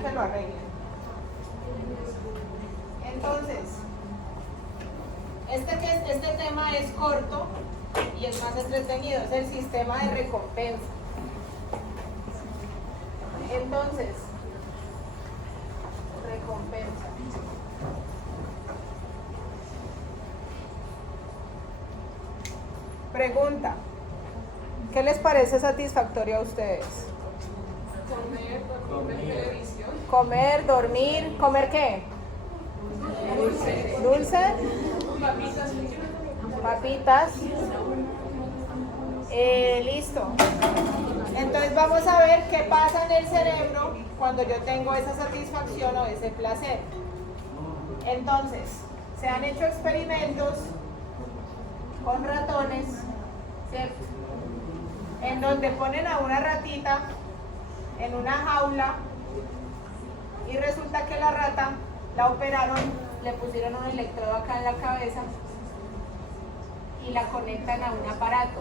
necesitan que lo arreglen. Entonces, este tema es corto y es más entretenido, es el sistema de recompensa. Entonces, recompensa. Pregunta, ¿qué les parece satisfactorio a ustedes? Comer, dormir, ver televisión. Comer, dormir, ¿comer qué? Dulce. ¿Dulce? Papitas. Papitas. Listo. Entonces vamos a ver qué pasa en el cerebro cuando yo tengo esa satisfacción o ese placer. Entonces, se han hecho experimentos con ratones, ¿cierto? En donde ponen a una ratita en una jaula y resulta que la rata la operaron, le pusieron un electrodo acá en la cabeza y la conectan a un aparato.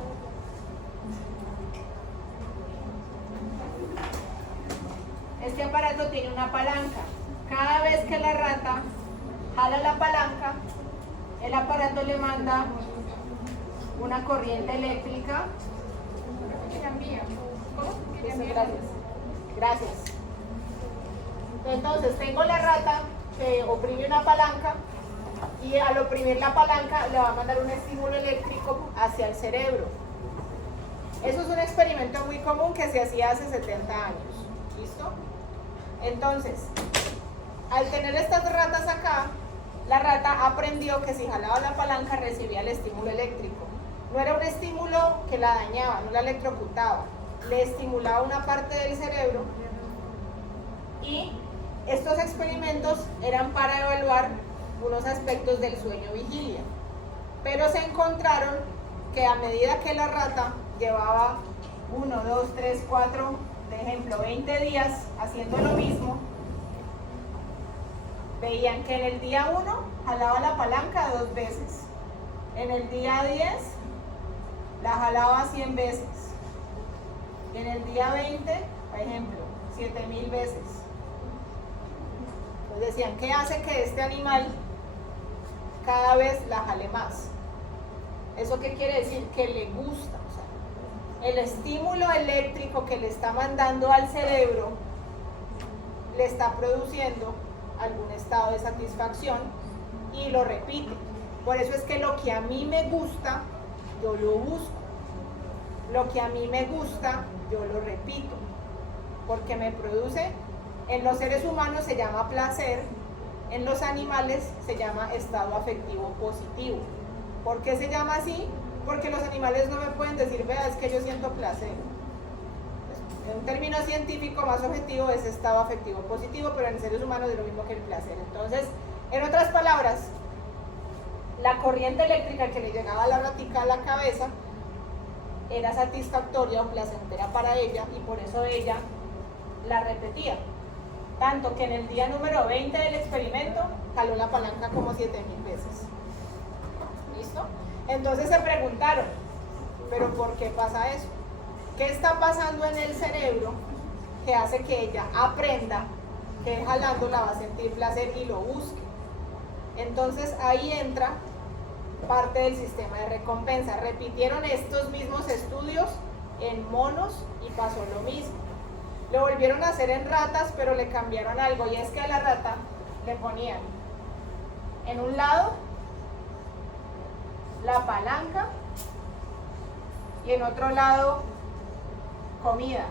Este aparato tiene una palanca. Cada vez que la rata jala la palanca, el aparato le manda una corriente eléctrica. Gracias. Gracias. Entonces tengo la rata que oprime una palanca y al oprimir la palanca le va a mandar un estímulo eléctrico hacia el cerebro. Eso es un experimento muy común que se hacía hace 70 años. ¿Listo? Entonces, al tener estas ratas acá, la rata aprendió que si jalaba la palanca recibía el estímulo eléctrico. No era un estímulo que la dañaba, no la electrocutaba, le estimulaba una parte del cerebro y estos experimentos eran para evaluar unos aspectos del sueño vigilia. Pero se encontraron que a medida que la rata llevaba 1, 2, 3, 4, de ejemplo, 20 días haciendo lo mismo, veían que en el día 1 jalaba la palanca 2 veces, en el día 10 la jalaba 100 veces, en el día 20, por ejemplo, 7000 veces. Entonces decían, ¿qué hace que este animal cada vez la jale más? ¿Eso qué quiere decir? Que le gusta. O sea, el estímulo eléctrico que le está mandando al cerebro le está produciendo algún estado de satisfacción y lo repite. Por eso es que lo que a mí me gusta, yo lo busco. Lo que a mí me gusta, yo lo repito. Porque me produce, en los seres humanos se llama placer, en los animales se llama estado afectivo positivo. ¿Por qué se llama así? Porque los animales no me pueden decir, vea, es que yo siento placer. En un término científico más objetivo es estado afectivo positivo, pero en seres humanos es lo mismo que el placer. Entonces, en otras palabras, la corriente eléctrica que le llegaba a la ratica a la cabeza era satisfactoria o placentera para ella y por eso ella la repetía. Tanto que en el día número 20 del experimento jaló la palanca como 7000 veces. ¿Listo? Entonces se preguntaron, ¿pero por qué pasa eso? ¿Qué está pasando en el cerebro que hace que ella aprenda que jalándola va a sentir placer y lo busque? Entonces ahí entra parte del sistema de recompensa. Repitieron estos mismos estudios en monos y pasó lo mismo. Lo volvieron a hacer en ratas, pero le cambiaron algo, y es que a la rata le ponían en un lado la palanca y en otro lado comida.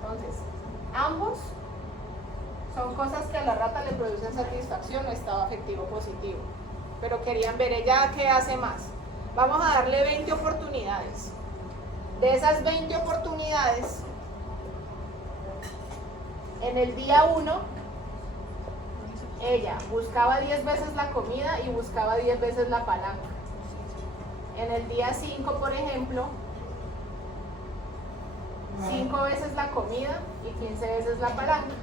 Entonces, ambos son cosas que a la rata le producen satisfacción o estado afectivo positivo. Pero querían ver ella qué hace más. Vamos a darle 20 oportunidades. De esas 20 oportunidades, en el día 1, ella buscaba 10 veces la comida y buscaba 10 veces la palanca. En el día 5, por ejemplo, 5 veces la comida y 15 veces la palanca.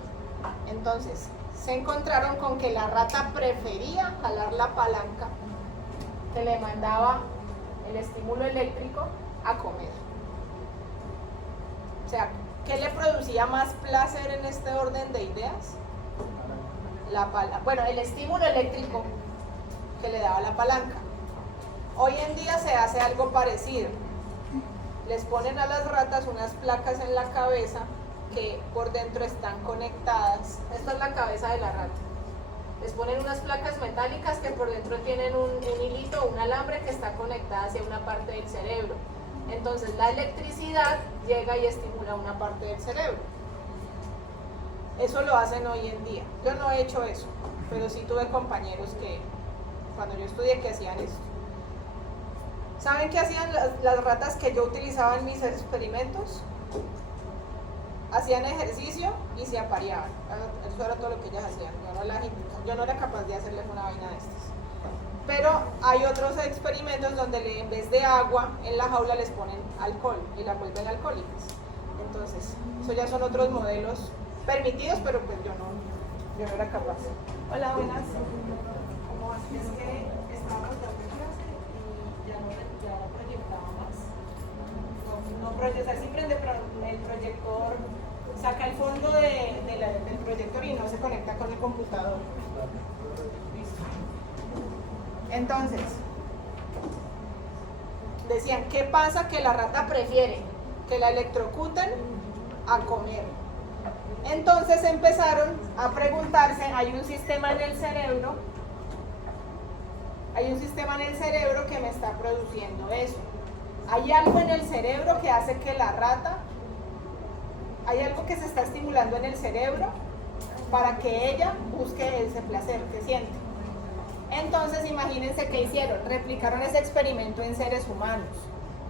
Entonces, se encontraron con que la rata prefería jalar la palanca que le mandaba el estímulo eléctrico a comer. O sea, ¿Qué le producía más placer en este orden de ideas? Bueno, el estímulo eléctrico que le daba la palanca. Hoy en día se hace algo parecido. Les ponen a las ratas unas placas en la cabeza que por dentro están conectadas. Esta es la cabeza de la rata. Les ponen unas placas metálicas que por dentro tienen un hilito, un alambre que está conectada hacia una parte del cerebro. Entonces la electricidad llega y estimula una parte del cerebro. Eso lo hacen hoy en día. Yo no he hecho eso, pero sí tuve compañeros que cuando yo estudié que hacían esto. ¿Saben qué hacían las ratas que yo utilizaba en mis experimentos? Hacían ejercicio y se apareaban. Eso era todo lo que ellas hacían. Yo no era capaz de hacerles una vaina de estas. Pero hay otros experimentos donde en vez de agua en la jaula les ponen alcohol y la vuelven alcohólicas. Entonces, eso ya son otros modelos permitidos, pero pues yo no era capaz. Hola, buenas. ¿Cómo vas? Es que estábamos dando clase y ya no proyectaba más. No proyecta, sí prende, pero el proyector saca el fondo del proyector y no se conecta con el computador. Listo. Entonces, decían, ¿qué pasa? Que la rata prefiere que la electrocuten a comer. Entonces empezaron a preguntarse, hay un sistema en el cerebro que me está produciendo eso. Hay algo en el cerebro que hace que la rata, hay algo que se está estimulando en el cerebro para que ella busque ese placer que siente. Entonces imagínense qué hicieron, replicaron ese experimento en seres humanos,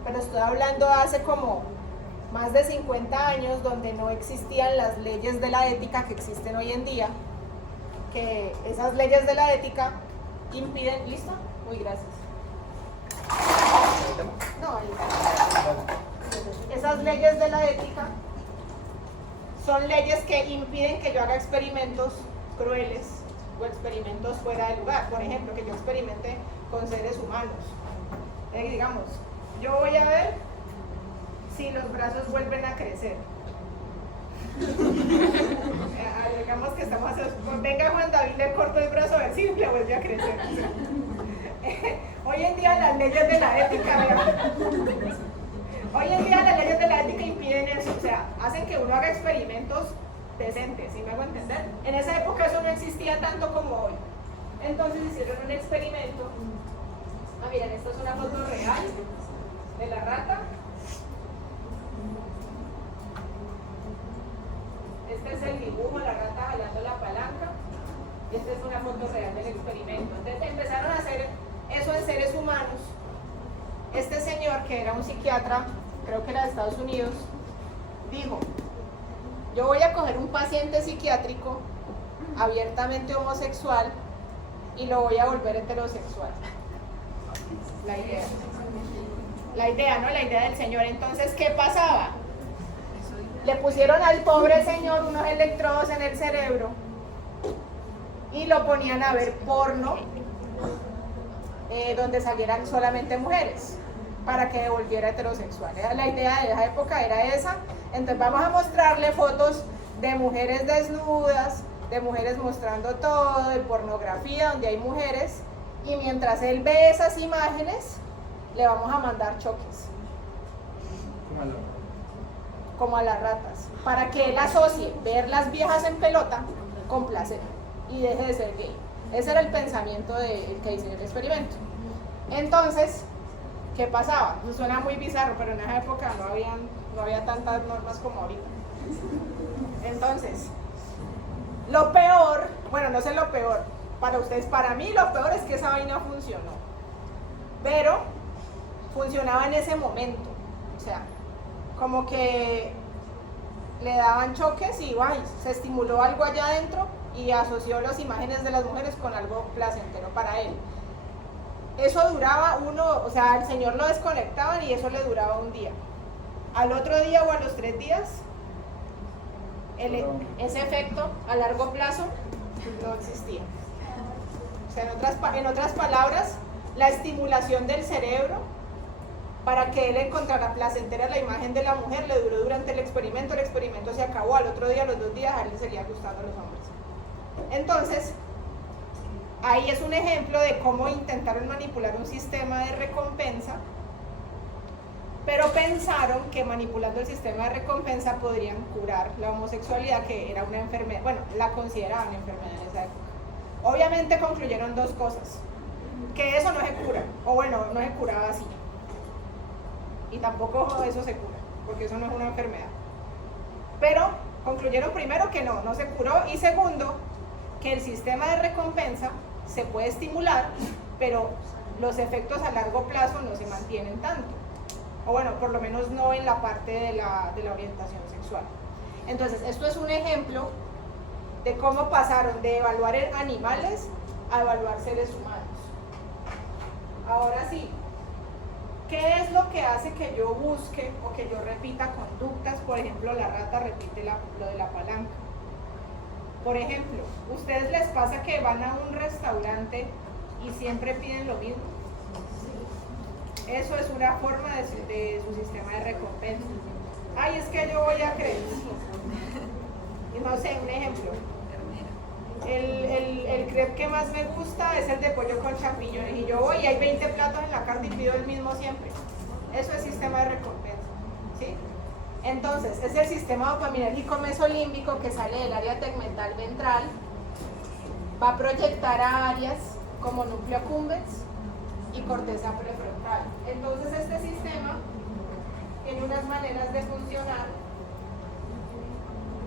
pero estoy hablando hace como más de 50 años, donde no existían las leyes de la ética que existen hoy en día, que esas leyes de la ética impiden, ¿listo? Muy gracias. No, esas leyes de la ética son leyes que impiden que yo haga experimentos crueles o experimentos fuera de lugar. Por ejemplo, que yo experimente con seres humanos. Digamos, yo voy a ver si los brazos vuelven a crecer. Digamos que estamos venga Juan David, le corto el brazo a ver si le vuelve a crecer. Hoy en día las leyes de la ética, impiden eso, o sea, hacen que uno haga experimentos decentes, ¿sí me hago entender? En esa época eso no existía tanto como hoy. Entonces hicieron un experimento. Miren, esta es una foto real de la rata. Este es el dibujo, la rata jalando la palanca. Y esta es una foto real del experimento. Entonces empezaron a hacer eso en seres humanos. Este señor, que era un psiquiatra, creo que era de Estados Unidos, dijo, yo voy a coger un paciente psiquiátrico abiertamente homosexual y lo voy a volver heterosexual. La idea, ¿no? La idea del señor. Entonces, ¿qué pasaba? Le pusieron al pobre señor unos electrodos en el cerebro y lo ponían a ver porno donde salieran solamente mujeres para que volviera heterosexual. La idea de esa época era esa. Entonces vamos a mostrarle fotos de mujeres desnudas, de mujeres mostrando todo, de pornografía donde hay mujeres, y mientras él ve esas imágenes le vamos a mandar choques como a las ratas, para que él asocie ver las viejas en pelota con placer y deje de ser gay. Ese era el pensamiento que hizo el experimento. Entonces, ¿qué pasaba? Pues suena muy bizarro, pero en esa época no había tantas normas como ahorita. Entonces, lo peor, bueno, no sé lo peor para ustedes, para mí lo peor es que esa vaina funcionó, pero funcionaba en ese momento, o sea, como que le daban choques y se estimuló algo allá adentro y asoció las imágenes de las mujeres con algo placentero para él. Eso duraba o sea, al señor lo desconectaban y eso le duraba un día. Al otro día o a los 3 días, ese efecto a largo plazo no existía. O sea, en otras palabras, la estimulación del cerebro para que él encontrara placentera la imagen de la mujer, le duró durante el experimento se acabó, al otro día, a los 2 días, a él le seguía gustando a los hombres. Entonces, ahí es un ejemplo de cómo intentaron manipular un sistema de recompensa, pero pensaron que manipulando el sistema de recompensa podrían curar la homosexualidad, que era una enfermedad, bueno, la consideraban enfermedad en esa época. Obviamente concluyeron 2 cosas, que eso no se cura, o bueno, no se curaba así, y tampoco eso se cura, porque eso no es una enfermedad. Pero concluyeron primero que no se curó, y segundo, que el sistema de recompensa se puede estimular, pero los efectos a largo plazo no se mantienen tanto, o bueno, por lo menos no en la parte de la orientación sexual. Entonces, esto es un ejemplo de cómo pasaron de evaluar animales a evaluar seres humanos. Ahora sí, ¿qué es lo que hace que yo busque o que yo repita conductas? Por ejemplo, la rata repite lo de la palanca. Por ejemplo, ¿ustedes les pasa que van a un restaurante y siempre piden lo mismo? Eso es una forma de su sistema de recompensa. Ay, es que yo voy a creer. Y no sé, un ejemplo. El crepe que más me gusta es el de pollo con champiñones. Y yo voy y hay 20 platos en la carta y pido el mismo siempre. Eso es sistema de recompensa, ¿sí? Entonces, es el sistema dopaminérgico mesolímbico que sale del área tegmental ventral. Va a proyectar a áreas como núcleo accumbens y corteza prefrontal. Entonces, este sistema tiene unas maneras de funcionar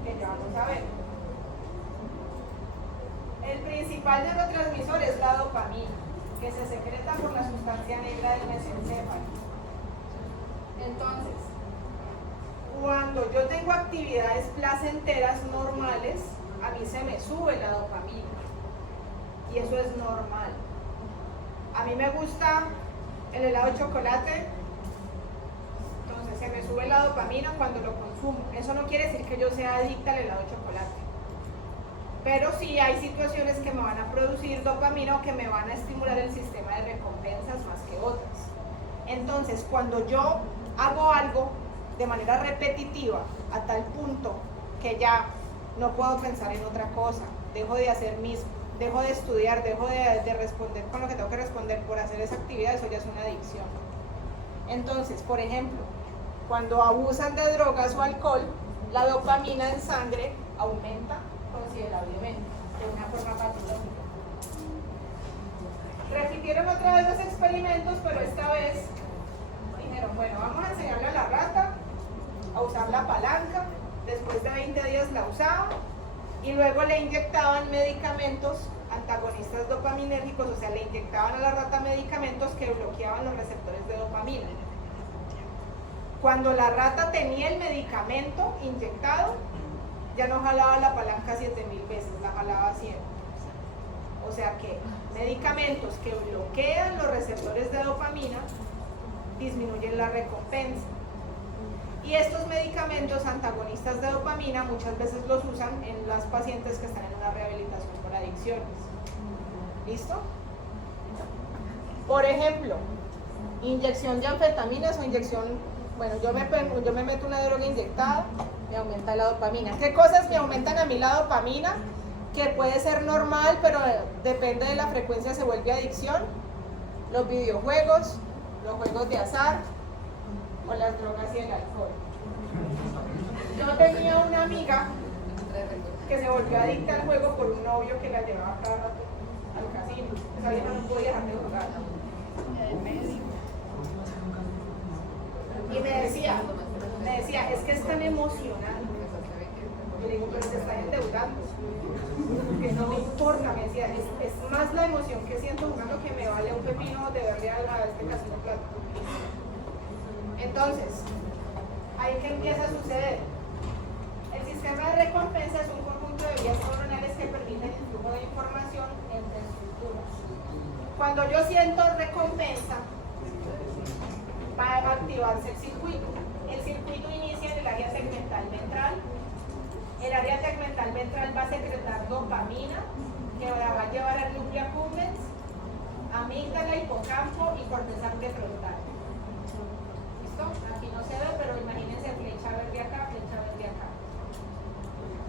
que ya vamos a ver. El principal neurotransmisor es la dopamina, que se secreta por la sustancia negra del mesencéfalo. Entonces, cuando yo tengo actividades placenteras normales, a mí se me sube la dopamina. Y eso es normal. A mí me gusta el helado de chocolate, entonces se me sube la dopamina cuando lo consumo. Eso no quiere decir que yo sea adicta al helado de chocolate. Pero sí hay situaciones que me van a producir dopamina o que me van a estimular el sistema de recompensas más que otras. Entonces, cuando yo hago algo de manera repetitiva a tal punto que ya no puedo pensar en otra cosa, dejo de hacer dejo de estudiar, dejo de responder con lo que tengo que responder por hacer esa actividad, eso ya es una adicción. Entonces, por ejemplo, cuando abusan de drogas o alcohol, la dopamina en sangre aumenta considerablemente, de una forma patológica. Repitieron otra vez los experimentos, pero esta vez dijeron, bueno, vamos a enseñarle a la rata a usar la palanca, después de 20 días la usaba, y luego le inyectaban medicamentos antagonistas dopaminérgicos, o sea, le inyectaban a la rata medicamentos que bloqueaban los receptores de dopamina. Cuando la rata tenía el medicamento inyectado, ya no jalaba la palanca 7000 veces, la jalaba 100. O sea que medicamentos que bloquean los receptores de dopamina disminuyen la recompensa. Y estos medicamentos antagonistas de dopamina muchas veces los usan en las pacientes que están en una rehabilitación por adicciones. ¿Listo? Por ejemplo, inyección de anfetaminas o inyección, bueno, yo me meto una droga inyectada, me aumenta la dopamina. ¿Qué cosas me aumentan a mí la dopamina? Que puede ser normal, pero depende de la frecuencia, se vuelve adicción. Los videojuegos, los juegos de azar, o las drogas y el alcohol. Yo tenía una amiga que se volvió adicta al juego por un novio que la llevaba cada rato al casino. Esa vieja no podía dejar de jugar. Y me decía, es que es tan emocionante. Yo le digo, pero te estás endeudando. Que no me importa, me decía, es más la emoción que siento jugando que me vale un pepino de verle a este casino plata. Entonces, ahí que empieza a suceder. El sistema de recompensa es un conjunto de vías neuronales que permiten el flujo de información entre estructuras. Cuando yo siento recompensa, va a activarse el circuito. El circuito inicia en el área tegmental ventral. El área tegmental ventral va a secretar dopamina, que la va a llevar al núcleo accumbens, amígdala, hipocampo y corteza prefrontal. ¿Listo? Aquí no se ve, pero imagínense flecha verde acá, flecha verde acá.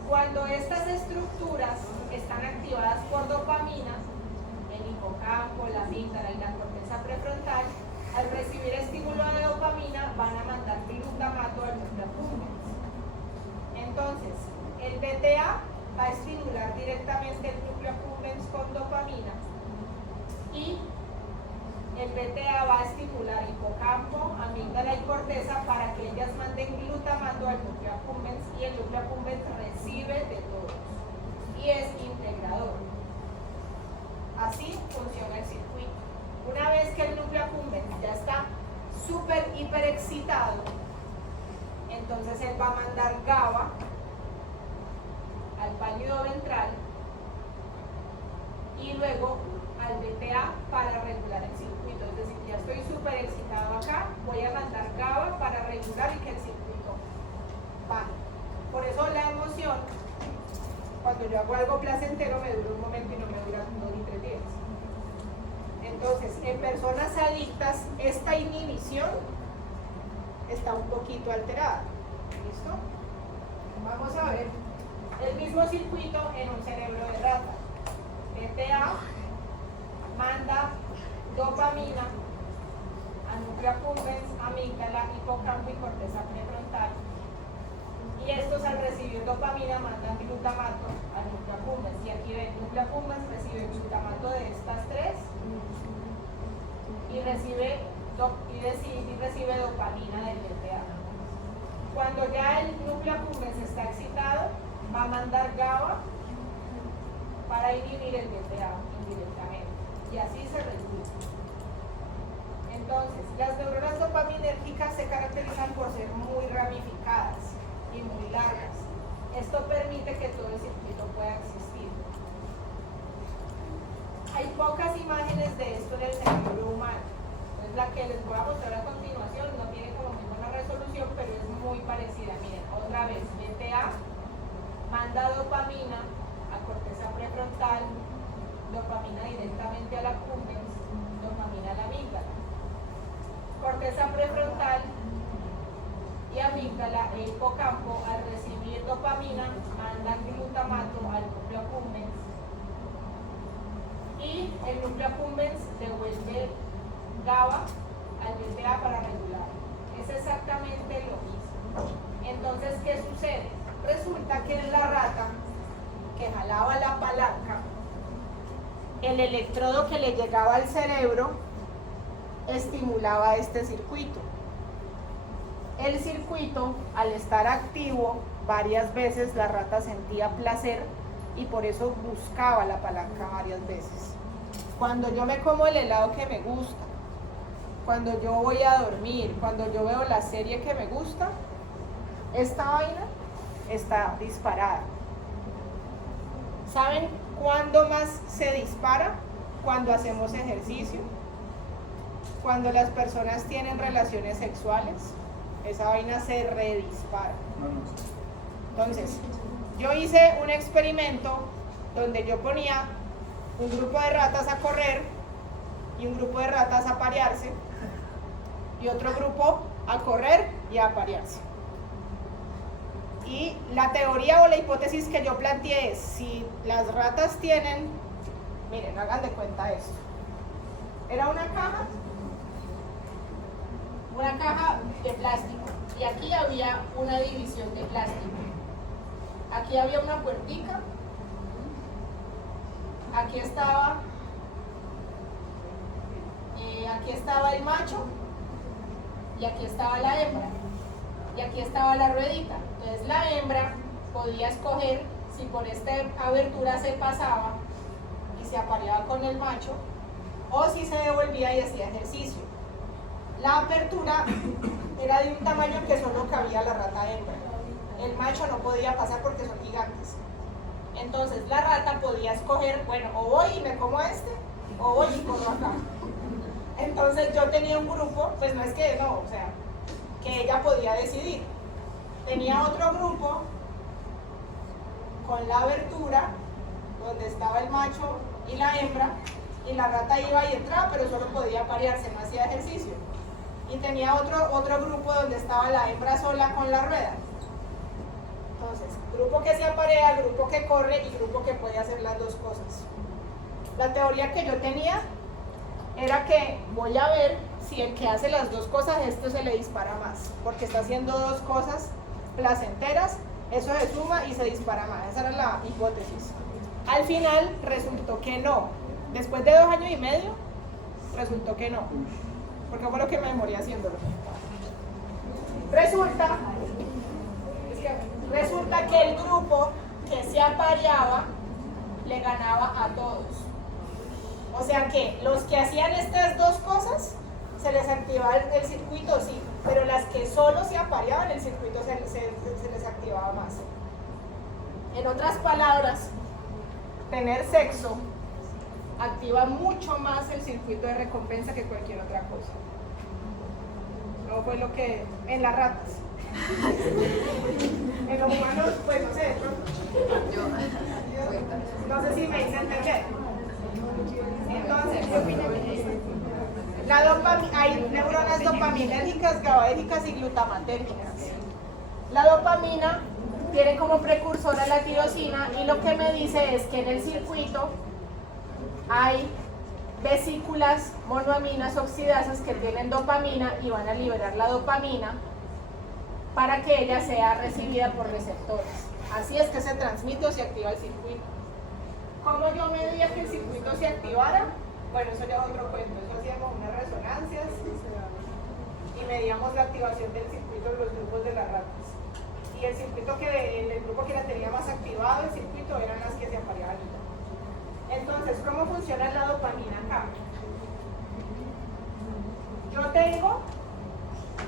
Cuando estas estructuras están activadas por dopamina, el hipocampo, la amígdala y la corteza prefrontal, al recibir estímulo de dopamina van a mandar glutamato al núcleo accumbens. Entonces, el BTA va a estimular directamente el núcleo accumbens con dopamina y el BTA va a estimular hipocampo, amígdala y corteza para que ellas manden glutamato al núcleo accumbens y el núcleo accumbens recibe de todos y es integrador. Así funciona el circuito. Una vez que el núcleo accumbens ya está súper hiper excitado, entonces él va a mandar GABA al pálido ventral y luego al BTA para regular el circuito. Es decir, ya estoy súper excitado acá, voy a mandar GABA para regular y que el circuito baje. Por eso la emoción, cuando yo hago algo placentero, me dura un momento y no me dura 2 ni 3 días. Entonces, en personas adictas, esta inhibición está un poquito alterada. ¿Listo? Vamos a ver el mismo circuito en un cerebro de rata. BTA manda dopamina al núcleo accumbens, amígdala, hipocampo y corteza prefrontal. Y estos al recibir dopamina mandan glutamato al núcleo accumbens. Y aquí ven, el núcleo accumbens recibe glutamato de estas tres y recibe dopamina del BTA. Cuando ya el núcleo accumbens está excitado, va a mandar GABA para inhibir el BTA indirectamente. Y así se regula. Entonces, las neuronas dopaminérgicas se caracterizan por ser muy ramificadas y muy largas. Esto permite que todo el circuito pueda existir. Hay pocas imágenes de esto en el cerebro humano. Entonces, la que les voy a mostrar a continuación no tiene como muy buena resolución, pero es muy parecida. Miren, otra vez, BTA manda dopamina a corteza prefrontal, dopamina directamente a la accumbens, dopamina a la amígdala. Corteza prefrontal y amígdala e hipocampo al recibir dopamina mandan glutamato al núcleo accumbens y el núcleo accumbens devuelve GABA al BTA para regular. Es exactamente lo mismo. Entonces, ¿qué sucede? Resulta que en la rata que jalaba la palanca, el electrodo que le llegaba al cerebro estimulaba este circuito. El circuito, al estar activo, varias veces la rata sentía placer y por eso buscaba la palanca varias veces. Cuando yo me como el helado que me gusta, cuando yo voy a dormir, cuando yo veo la serie que me gusta, esta vaina está disparada. ¿Saben cuándo más se dispara? Cuando hacemos ejercicio, cuando las personas tienen relaciones sexuales, esa vaina se redispara. Entonces, yo hice un experimento donde yo ponía un grupo de ratas a correr y un grupo de ratas a parearse y otro grupo a correr y a parearse. Y la teoría o la hipótesis que yo planteé es, si las ratas tienen, miren, hagan de cuenta esto. Era una caja de plástico y aquí había una división de plástico. Aquí había una puertica, aquí estaba el macho y aquí estaba la hembra y aquí estaba la ruedita. Entonces la hembra podía escoger si por esta abertura se pasaba y se apareaba con el macho o si se devolvía y hacía ejercicio. La apertura era de un tamaño que solo cabía la rata hembra. El macho no podía pasar porque son gigantes. Entonces la rata podía escoger, bueno, o voy y me como este, o voy y corro acá. Entonces yo tenía un grupo, pues no es que no, o sea, que ella podía decidir. Tenía otro grupo con la abertura donde estaba el macho y la hembra, y la rata iba y entraba, pero solo podía parearse, no hacía ejercicio. y tenía otro grupo donde estaba la hembra sola con la rueda. Entonces, grupo que se aparea, grupo que corre y grupo que puede hacer las dos cosas. La teoría que yo tenía era que voy a ver si el que hace las dos cosas, esto se le dispara más, porque está haciendo dos cosas placenteras, eso se suma y se dispara más. Esa era la hipótesis. Al final resultó que no. Después de 2 años y medio, resultó que no, porque fue lo que me morí haciéndolo. Resulta que el grupo que se apareaba le ganaba a todos. O sea que los que hacían estas dos cosas se les activaba el circuito, sí, pero las que solo se apareaban, el circuito se les activaba más. En otras palabras, tener sexo activa mucho más el circuito de recompensa que cualquier otra cosa. No fue lo que en las ratas. En los humanos, pues no sé, no sé si me hice entender. Entonces, hay neuronas dopaminérgicas, GABAérgicas y glutamatérgicas. La dopamina tiene como precursora la tirosina y lo que me dice es que en el circuito hay vesículas monoaminas oxidasas que tienen dopamina y van a liberar la dopamina para que ella sea recibida por receptores. Así es que se transmite o se activa el circuito. ¿Cómo yo medía que el circuito se activara? Bueno, eso ya es otro cuento. Eso hacíamos unas resonancias y medíamos la activación del circuito en los grupos de las ratas. Y el circuito el grupo que la tenía más activado, el circuito, eran las que se apareaban. Entonces, ¿cómo funciona la dopamina acá? Yo tengo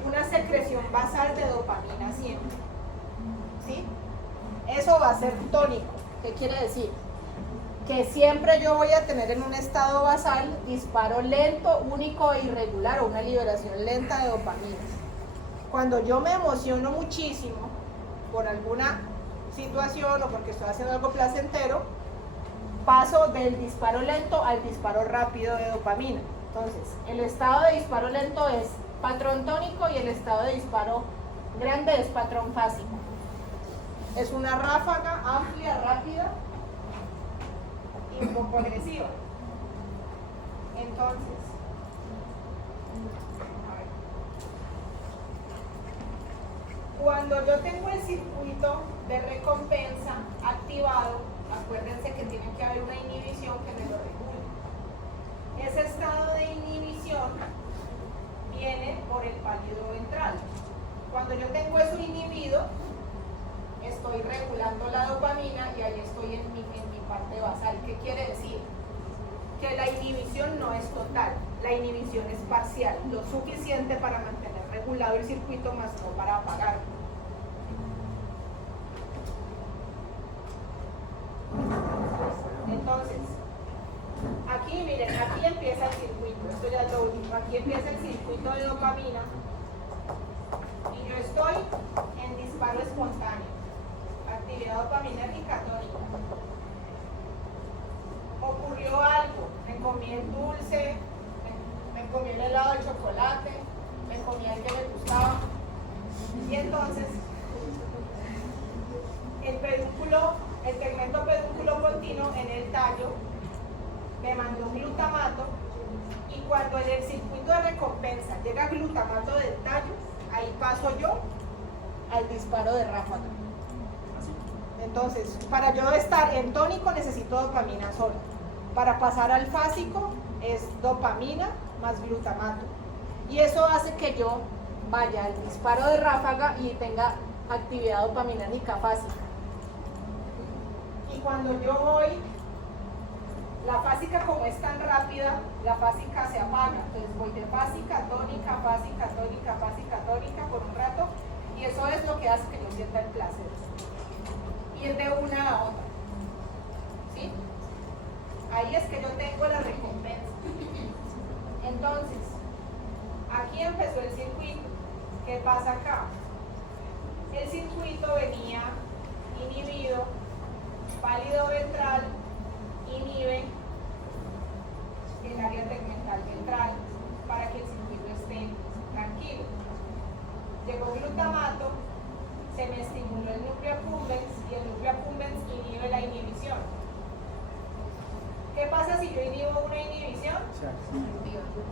una secreción basal de dopamina siempre, ¿sí? Eso va a ser tónico. ¿Qué quiere decir? Que siempre yo voy a tener en un estado basal disparo lento, único e irregular o una liberación lenta de dopamina. Cuando yo me emociono muchísimo por alguna situación o porque estoy haciendo algo placentero, paso del disparo lento al disparo rápido de dopamina. Entonces, el estado de disparo lento es patrón tónico y el estado de disparo grande es patrón fásico. Es una ráfaga amplia, rápida y un poco agresiva. Entonces, cuando yo tengo el circuito de recompensa activado, acuérdense que tiene que haber una inhibición que me lo regule. Ese estado de inhibición viene por el pálido ventral. Cuando yo tengo eso inhibido, estoy regulando la dopamina y ahí estoy en mi parte basal. ¿Qué quiere decir? Que la inhibición no es total, la inhibición es parcial, lo suficiente para mantener regulado el circuito, más no para apagarlo. Entonces, aquí miren, aquí empieza el circuito, esto ya es lo último, aquí empieza el circuito de dopamina y yo estoy en disparo espontáneo, actividad dopaminérgica tónica. Ocurrió algo, me comí el dulce, me comí el helado de chocolate, me comí el que me gustaba y entonces el tegmento pedúnculo continuo en el tallo me mandó glutamato y cuando en el circuito de recompensa llega glutamato del tallo, ahí paso yo al disparo de ráfaga. Entonces, para yo estar en tónico necesito dopamina sola. Para pasar al fásico es dopamina más glutamato. Y eso hace que yo vaya al disparo de ráfaga y tenga actividad dopaminérgica fásica. Y cuando yo voy, la fásica como es tan rápida, la fásica se apaga. Entonces voy de fásica, tónica, fásica, tónica, fásica, tónica por un rato. Y eso es lo que hace que yo sienta el placer. Ir de una a otra. ¿Sí? Ahí es que yo tengo la recompensa. Entonces, aquí empezó el circuito. ¿Qué pasa acá? El circuito venía inhibido, pálido ventral, inhibe el área tegmental ventral para que el circuito esté tranquilo. si yo inhibo una inhibición?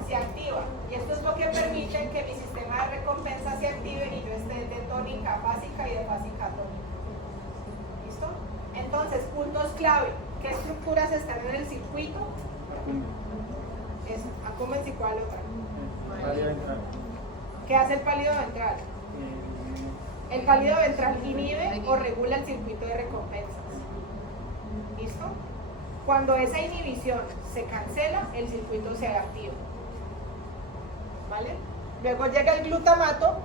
Se activa. Y esto es lo que permite que mi sistema de recompensa se active y yo esté de tónica fásica y de fásica tónica. ¿Listo? Entonces, puntos clave. ¿Qué estructuras están en el circuito? Eso, acúmense y cuál otra. ¿Qué hace el pálido ventral? El pálido ventral inhibe o regula el circuito de recompensas. ¿Listo? Cuando esa inhibición se cancela, el circuito se activa. ¿Vale? Luego llega el glutamato,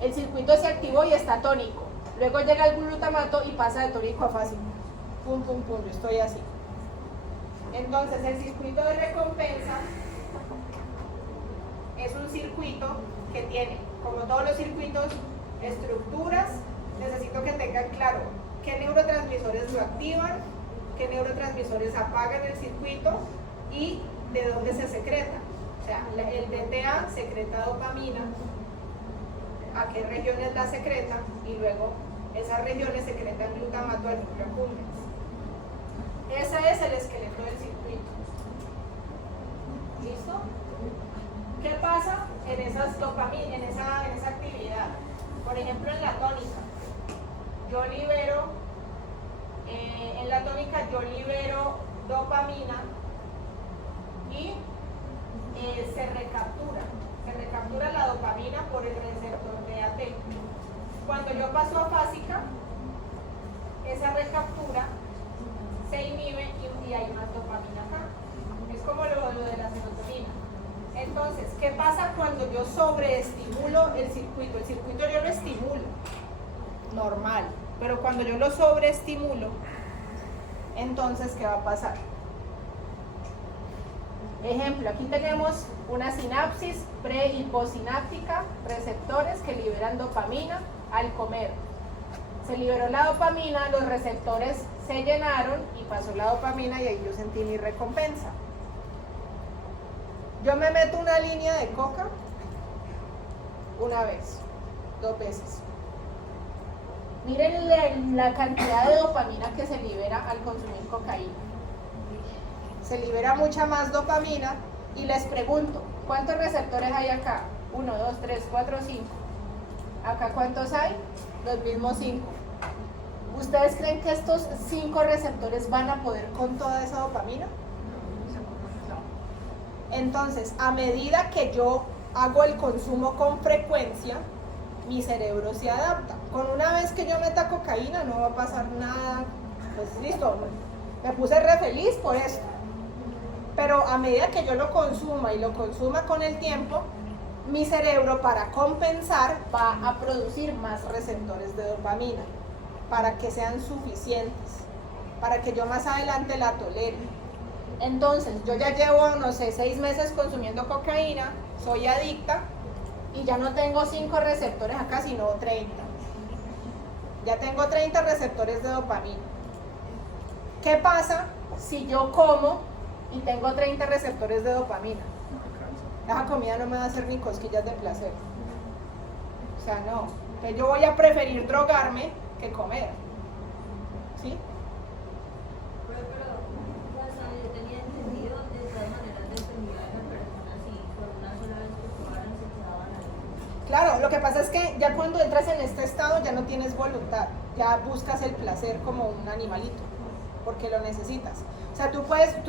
el circuito se activó y está tónico. Luego llega el glutamato y pasa de tónico a fásico. Pum, pum, pum, yo estoy así. Entonces, el circuito de recompensa es un circuito que tiene, como todos los circuitos, estructuras. Necesito que tengan claro qué neurotransmisores lo activan, qué neurotransmisores apagan el circuito y de dónde se secreta. O sea, el DTA secreta dopamina, a qué regiones la secreta y luego esas regiones secretan glutamato al núcleo accumbens. Ese es el esqueleto del circuito. ¿Listo? ¿Qué pasa en esas dopamina, en esa actividad? Por ejemplo, en la tónica, yo libero, dopamina y se recaptura la dopamina por el receptor de AT. Cuando yo paso a fásica, esa recaptura se inhibe y hay más dopamina acá. Es como lo de la serotonina. Entonces, ¿qué pasa cuando yo sobreestimulo el circuito? El circuito yo lo estimulo, normal, pero cuando yo lo sobreestimulo, entonces, ¿qué va a pasar? Ejemplo, aquí tenemos una sinapsis pre y postsináptica, receptores que liberan dopamina al comer. Se liberó la dopamina, los receptores se llenaron y pasó la dopamina y ahí yo sentí mi recompensa. Yo me meto una línea de coca una vez, 2 veces. Miren la cantidad de dopamina que se libera al consumir cocaína. Se libera mucha más dopamina y les pregunto, ¿cuántos receptores hay acá? 1, 2, 3, 4, 5. ¿Acá cuántos hay? Los mismos 5. ¿Ustedes creen que estos 5 receptores van a poder con toda esa dopamina? Entonces, a medida que yo hago el consumo con frecuencia, mi cerebro se adapta. Con una vez que yo meta cocaína no va a pasar nada, pues listo, me puse re feliz por eso. Pero a medida que yo lo consuma y lo consuma con el tiempo, mi cerebro para compensar va a producir más receptores de dopamina, para que sean suficientes, para que yo más adelante la tolere. Entonces, yo ya llevo, no sé, 6 meses consumiendo cocaína, soy adicta y ya no tengo 5 receptores acá, sino 30. Ya tengo 30 receptores de dopamina. ¿Qué pasa si yo como y tengo 30 receptores de dopamina? Esa comida no me va a hacer ni cosquillas de placer. O sea, no. Entonces yo voy a preferir drogarme que comer. ¿Sí? Claro, lo que pasa es que ya cuando entras en este estado ya no tienes voluntad, ya buscas el placer como un animalito, porque lo necesitas. O sea, tú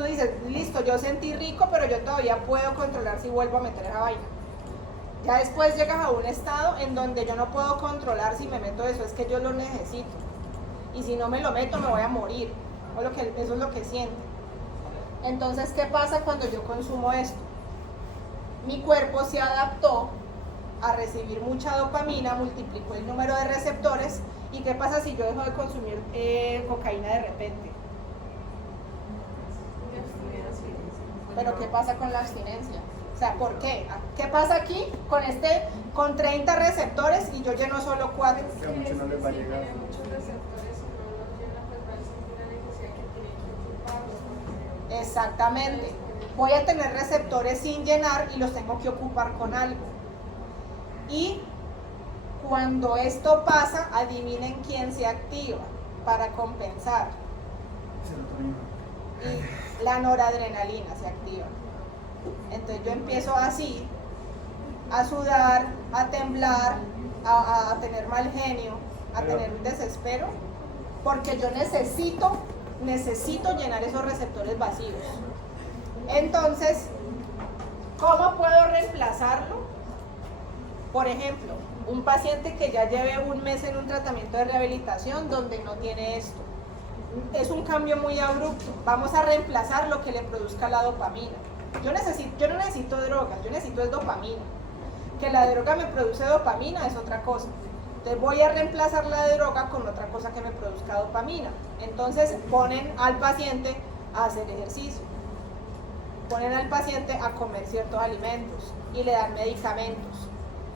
dices, listo, yo sentí rico, pero yo todavía puedo controlar si vuelvo a meter esa vaina. Ya después llegas a un estado en donde yo no puedo controlar si me meto eso, es que yo lo necesito. Y si no me lo meto me voy a morir, eso es lo que siento. Entonces, ¿qué pasa cuando yo consumo esto? Mi cuerpo se adaptó a recibir mucha dopamina, multiplicó el número de receptores. ¿Y qué pasa si yo dejo de consumir cocaína de repente? Pero ¿qué pasa con la abstinencia? O sea, ¿por qué? ¿Qué pasa aquí con 30 receptores y yo lleno solo 4? Muchos receptores y no los llena, pues va a existir una necesidad que tiene que ocuparlos. Exactamente. Voy a tener receptores sin llenar y los tengo que ocupar con algo. Y cuando esto pasa, adivinen quién se activa para compensar. y la noradrenalina se activa. Entonces yo empiezo así, a sudar, a temblar, a tener mal genio, a tener un desespero, porque yo necesito llenar esos receptores vacíos. Entonces, ¿cómo puedo reemplazarlo? Por ejemplo, un paciente que ya lleve un mes en un tratamiento de rehabilitación donde no tiene esto. Es un cambio muy abrupto. Vamos a reemplazar lo que le produzca la dopamina. Yo no necesito drogas, yo necesito es dopamina. Que la droga me produce dopamina es otra cosa. Entonces voy a reemplazar la droga con otra cosa que me produzca dopamina. Entonces ponen al paciente a hacer ejercicio, ponen al paciente a comer ciertos alimentos y le dan medicamentos.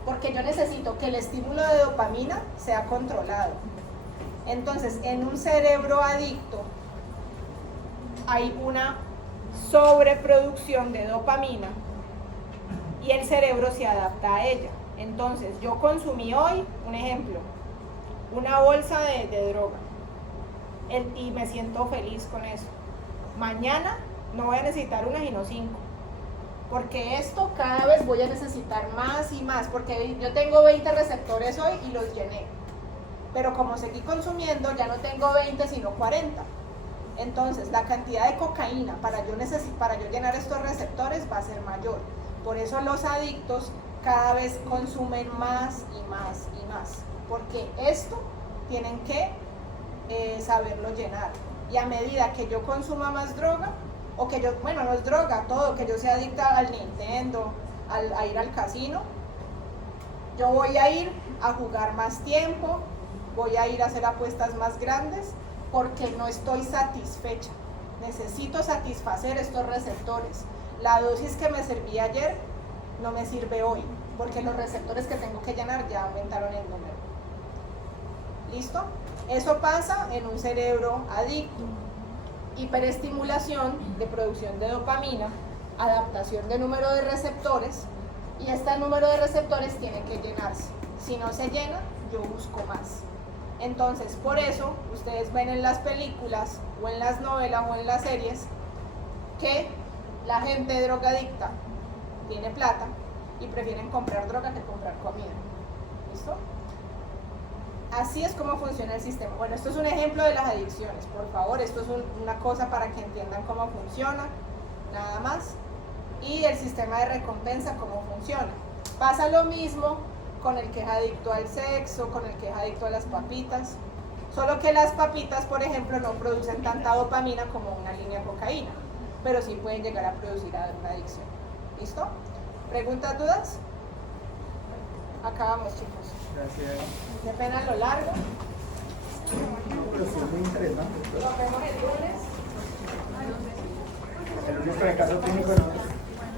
Porque yo necesito que el estímulo de dopamina sea controlado. Entonces, en un cerebro adicto hay una sobreproducción de dopamina y el cerebro se adapta a ella. Entonces, yo consumí hoy, un ejemplo, una bolsa de droga y me siento feliz con eso. Mañana no voy a necesitar una, sino 5. Porque esto cada vez voy a necesitar más y más, porque yo tengo 20 receptores hoy y los llené. Pero como seguí consumiendo, ya no tengo 20, sino 40. Entonces, la cantidad de cocaína para yo llenar estos receptores va a ser mayor. Por eso los adictos cada vez consumen más y más y más. Porque esto tienen que saberlo llenar. Y a medida que yo consuma más droga, o que yo, bueno, no es droga, todo, que yo sea adicta al Nintendo, a ir al casino, yo voy a ir a jugar más tiempo, voy a ir a hacer apuestas más grandes, porque no estoy satisfecha. Necesito satisfacer estos receptores. La dosis que me servía ayer no me sirve hoy, porque los receptores que tengo que llenar ya aumentaron el número. ¿Listo? Eso pasa en un cerebro adicto. Hiperestimulación de producción de dopamina, adaptación de número de receptores, y este número de receptores tiene que llenarse. Si no se llena, yo busco más. Entonces, por eso, ustedes ven en las películas, o en las novelas, o en las series, que la gente drogadicta tiene plata y prefieren comprar droga que comprar comida. ¿Listo? Así es como funciona el sistema. Bueno, esto es un ejemplo de las adicciones, por favor, esto es una cosa para que entiendan cómo funciona, nada más. Y el sistema de recompensa, cómo funciona. Pasa lo mismo con el que es adicto al sexo, con el que es adicto a las papitas, solo que las papitas, por ejemplo, no producen tanta dopamina como una línea de cocaína, pero sí pueden llegar a producir una adicción. ¿Listo? ¿Preguntas, dudas? Acabamos, chicos. Gracias. Qué pena lo largo. Pero sí es muy interesante. Nos vemos el lunes. El lunes con el caso clínico.